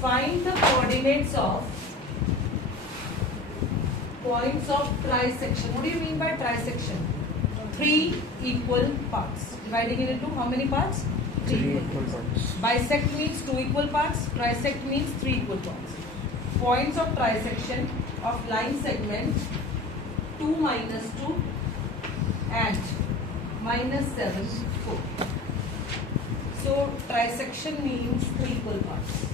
Find the coordinates of points of trisection. What do you mean by trisection? 3 equal parts. Dividing it into how many parts? 3 equal parts. Bisect means 2 equal parts. Trisect means 3 equal parts. Points of trisection of line segment 2 minus 2 and minus 7 4. So trisection means 3 equal parts.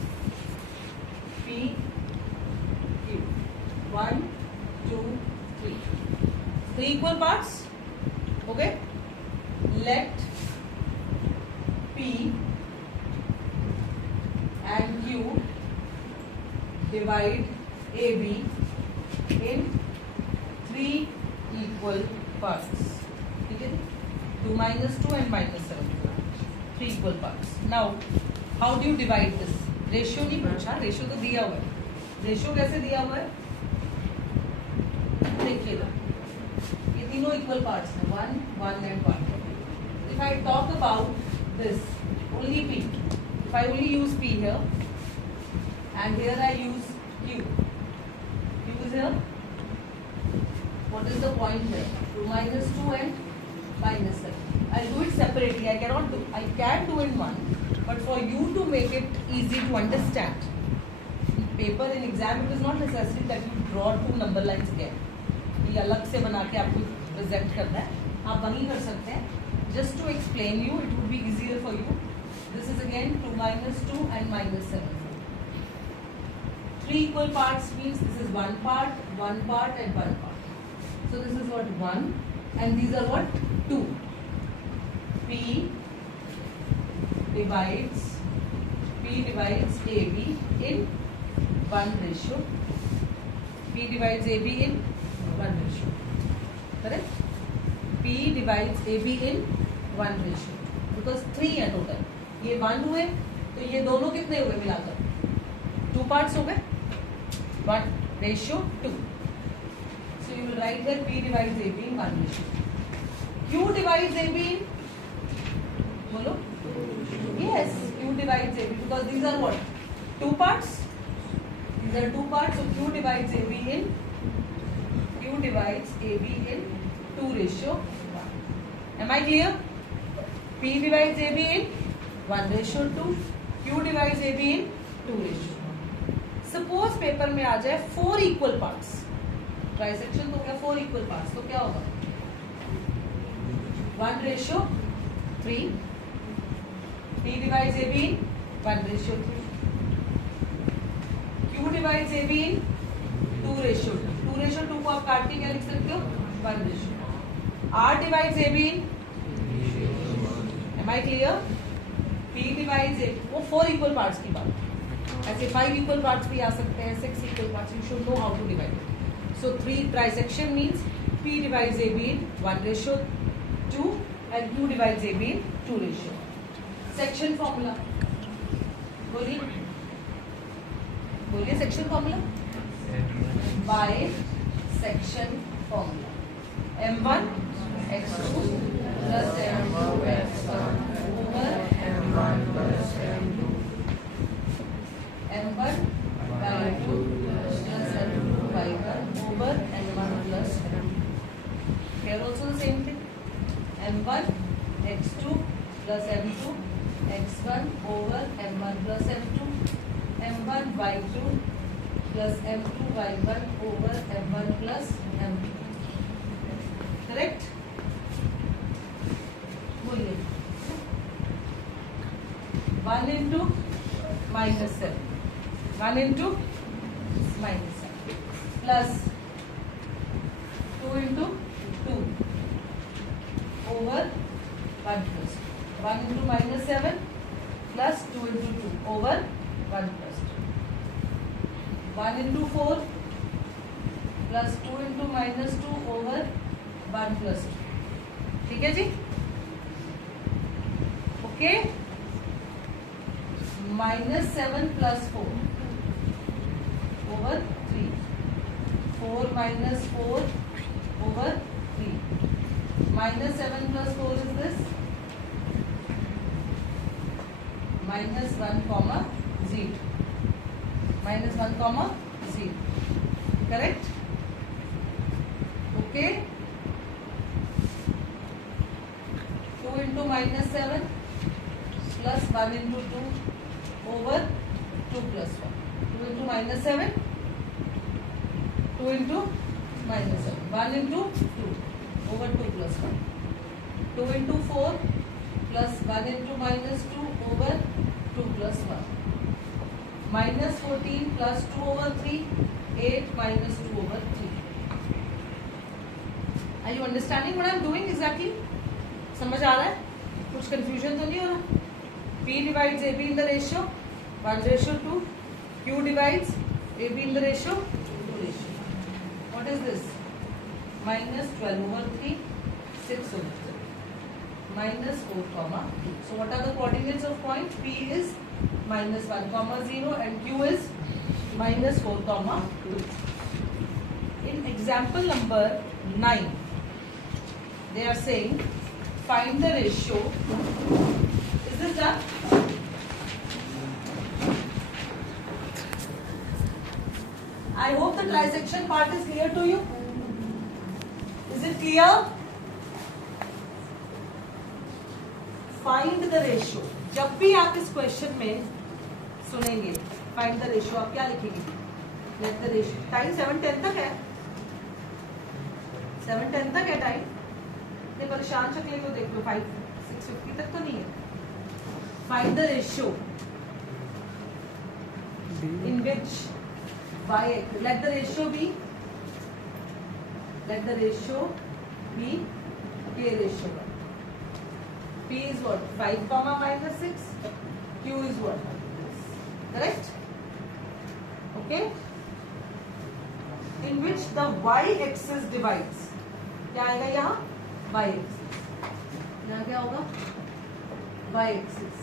P, Q. 1, 2, 3. 3 equal parts. Okay. Let P and Q divide AB in 3 equal parts. Okay? 2 minus 2 and minus 7. 3 equal parts. Now, how do you divide this? Ratio नहीं पूछा, ratio तो दिया हुआ है. Ratio कैसे दिया हुआ है? देखिएगा, ये तीनों इक्वल पार्ट्स हैं, 1, 1 and 1. If I talk about this, only P. If I only use P here, and here I use Q. Q is here. What is the point here? 2 minus 2 and minus 7. I'll do it separately. I can do in one, but for you to make it easy to understand, in paper, in exam, it is not necessary that you draw 2 number lines again. ये अलग से बना के आपको present करना है. आप वहीं कर सकते हैं. Just to explain you, it would be easier for you. This is again 2 minus 2 and minus 7. 3 equal parts means this is 1 part and 1 part. So this is what 1 and these are what 2. P divides AB in 1 ratio. P divides AB in 1 ratio. Correct? P divides AB in 1 ratio. Because 3 है total. ये 1 हुए तो ये दोनों कितने हुए मिलाकर? 2 parts हो गए. 1 ratio 2. So you will write here P divides AB in 1 ratio. Q divides AB in, bolo? Yes, Q divides AB because these are what? 2 parts. These are 2 parts. So Q divides AB in 2 ratio 1. Am I clear? P divides AB in 1 ratio 2. Q divides AB in 2 ratio 1. Suppose paper में आ जाए 4 equal parts. Trisection तो क्या 4 equal parts, तो क्या होगा? 1 ratio 3. P divides AB in 1 ratio 3. Q divides AB in 2 ratio 2. 2 ratio 2 को आप काट के क्या लिख सकते हो? 1 ratio. R divides AB in, am I clear? P divides AB, वो 4 equal parts की बात. ऐसे 5 equal parts भी आ सकते हैं, 6 equal parts. You should know how to divide it. So 3 trisection means P divides AB in 1 ratio 2 and Q divides AB in 2 ratio. Section formula. बोलिए section formula. Bisection formula. M1 x2 plus M2 x1 over M1 plus M2. M1 by 2 plus M2 by 1 over M1 plus M2. Here also the same thing. M1 x2 plus M2 x1 over M1 plus M2. M1 by 2 plus M2 by 1 over M1 plus M2. Correct? बोलिए. 1 into minus 7. 1 into minus 7 plus 2 into 2 over 1 plus 1 into minus 7 plus 2 into 2 over 1 plus 2. 1 into 4 plus 2 into minus 2 over 1 plus 2. ठीक है जी? Okay. minus 7 plus 4 over 3. 4 minus 4 over 3. Minus 7 plus 4 is this? Minus 1 comma 0. 1, 0. Correct? Okay. 2 into minus 7 plus 1 into 2 over 2 plus 1. 2 into minus 7. 2 into minus 7. 1 into 2 over 2 plus 1. 2 into 4 plus 1 into minus 2 over 2 plus 1. Minus 14 plus 2 over 3. 8 minus 2 over 3. Are you understanding what I am doing exactly? समझ आ रहा है? कुछ confusion तो नहीं हो रहा? P divides AB in the ratio 1:2. Q divides AB in the ratio 2:2. What is this? Minus 12 over 3, 6 over 3. Minus 4, 2. So what are the coordinates of point? P is minus 1, 0 and Q is minus 4, 2. In example number 9, they are saying find the ratio. Is this done? I hope the trisection part is clear to you. Is it clear? Find the ratio. जब भी आप इस question में सुनेंगे find the ratio, आप क्या लिखेंगे? Late the ratio. Time 7:10 तक है. 7:10 तक है टाइम. ये परेशान शक्ल को देख लो. 6:50 तक तो नहीं है. Find the ratio in which y, let the ratio be k ratio 1. P is what? 5, minus 6. Q is what? Correct? Okay? In which the y-axis divides. क्या आएगा यहाँ? y-axis. यहाँ क्या होगा? y-axis.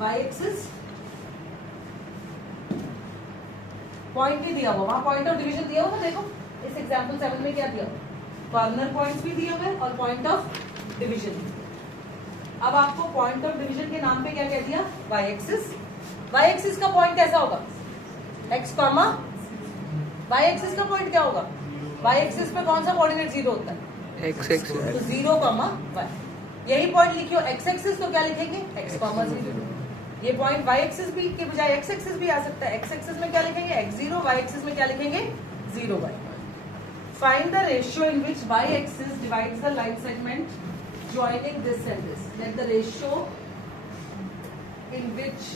y-axis पॉइंट ही दिया हुआ, वहां पॉइंट ऑफ डिवीजन दिया हुआ. देखो इस एग्जांपल 7 में क्या दिया हुआ? कॉर्नर पॉइंट्स भी दिए हुए और पॉइंट ऑफ डिवीजन. अब आपको पॉइंट ऑफ डिवीजन के नाम पे क्या कह दिया? Y axis. वाई एक्सिस का पॉइंट कैसा होगा? X comma. वाई एक्सिस का पॉइंट क्या होगा? वाई एक्सिस पे कौन सा कोऑर्डिनेट 0 होता है? X axis. तो 0, वाई. यही पॉइंट लिखियो एक्स एक्सिस, तो क्या लिखेंगे? X comma 0. ये पॉइंट वाई एक्सिस भी के बजाय एक्स एक्सिस भी आ सकता है. एक्स एक्सिस में क्या लिखेंगे? x0. वाई एक्सिस में क्या लिखेंगे? 0, y. Find the ratio in which Y axis divides the line segment joining this and this. Let the ratio in which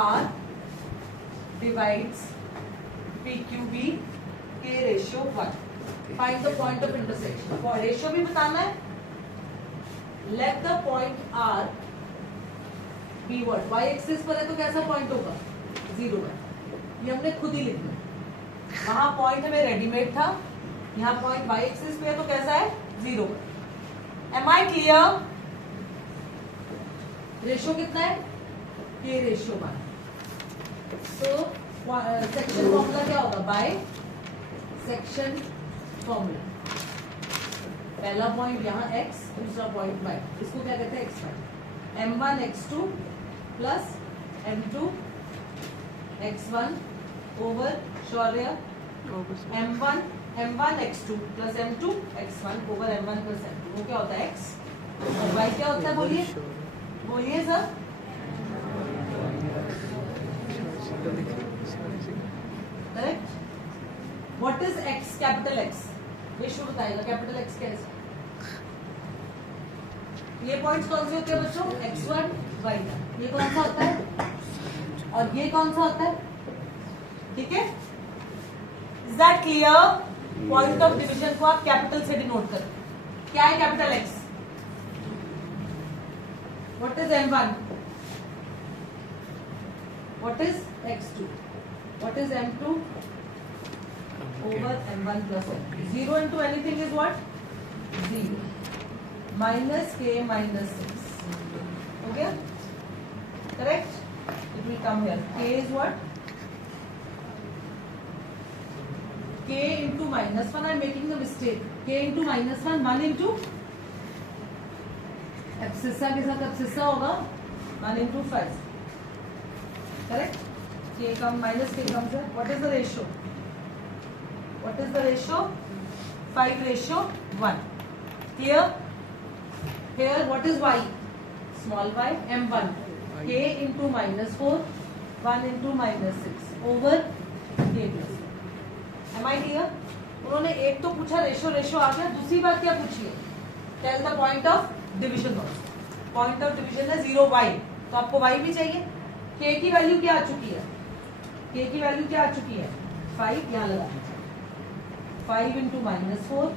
R divides PQB K ratio 1. Find the point of intersection. For ratio भी बताना है. Let the point R be what? Y axis पर है तो कैसा point होगा? 0 है. ये हमने खुद ही लिखना. वहां पॉइंट हमें रेडीमेड था. यहाँ पॉइंट y एक्सिस पे है तो कैसा है? 0. Am I clear? रेशियो कितना है? K ratio 1. तो सेक्शन फॉर्मूला क्या होगा? By section formula. पहला पॉइंट यहाँ x, दूसरा पॉइंट y. इसको क्या कहते हैं? x1. m1 x2 plus m2 x1 over शौर्य m1 x2 plus m2 x1 over m1 plus m2. वो क्या होता है? x. और y क्या होता है? बोलिए बोलिए sir. Correct. What is x? Capital x. ये शुरू बताएगा कैपिटल x क्या है. ये पॉइंट्स कौन से होते हैं बच्चों? x1 y1. ये कौन सा होता है और ये कौन सा होता है? ठीक है. Is that clear? Point of division को आप कैपिटल से डिनोट करें. क्या है capital x? What is m1? What is x2? What is m2 over m1 plus m2. 0 into anything is what? 0. minus k minus 6. हो गया? Correct? It will come here. K is what? K into minus 1. I am making the mistake. K into minus 1. 1 into abscissa के साथ abscissa होगा 1 into 5. Correct? K comes minus K comes here. What is the ratio? What is the ratio? 5:1. Clear? Here what is y? Small y, m1. K into minus 4, 1 into minus 6 over K plus 1. Am I clear? उन्होंने एक तो पूछा ratio, ratio आ गया. दूसरी बात क्या पूछी है? Tell the point of division also. Point of division है 0y, तो आपको y भी चाहिए. k की वैल्यू क्या आ चुकी है? k की वैल्यू क्या आ चुकी है? 5. यहाँ लगा 5 into minus 4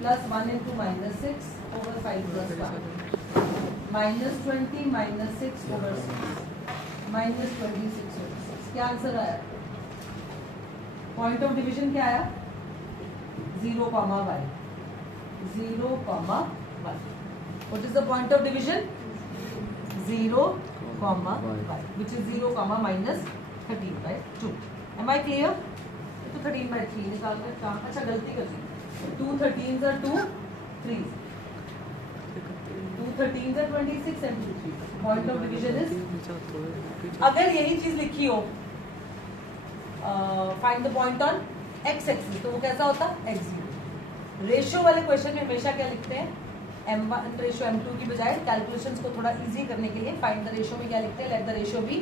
plus 1 into minus 6 over 5 plus 1. minus 20 minus 6 over 6 minus 26 over 6. क्या आंसर आया? पॉइंट ऑफ डिविजन क्या आया? 0, y. 0, y. What is the point of division? 0, y, which is 0, minus 13/2. Am I clear? तो 13/3 निकाल कर कहाँ? अच्छा गलती कर दी. 2 13s are 2 3s. 2 13s are 26 and 2 3s. Point of division is. अगर यही चीज लिखी हो, find the point on x axis, तो वो कैसा होता? x0. रेशियो वाले क्वेश्चन में हमेशा क्या लिखते हैं? m1 रेशियो m2 की बजाय कैलकुलेशंस को थोड़ा इजी करने के लिए फाइंड द रेशियो में क्या लिखते हैं? Let the ratio be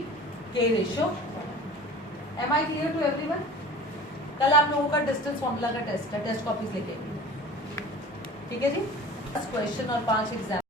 k ratio. Am I clear to everyone? कल आप लोगों का डिस्टेंस फॉर्मूला का टेस्ट है, टेस्ट कॉपीज लेके. ठीक है जी. 10 क्वेश्चन और 5 एग्जाम.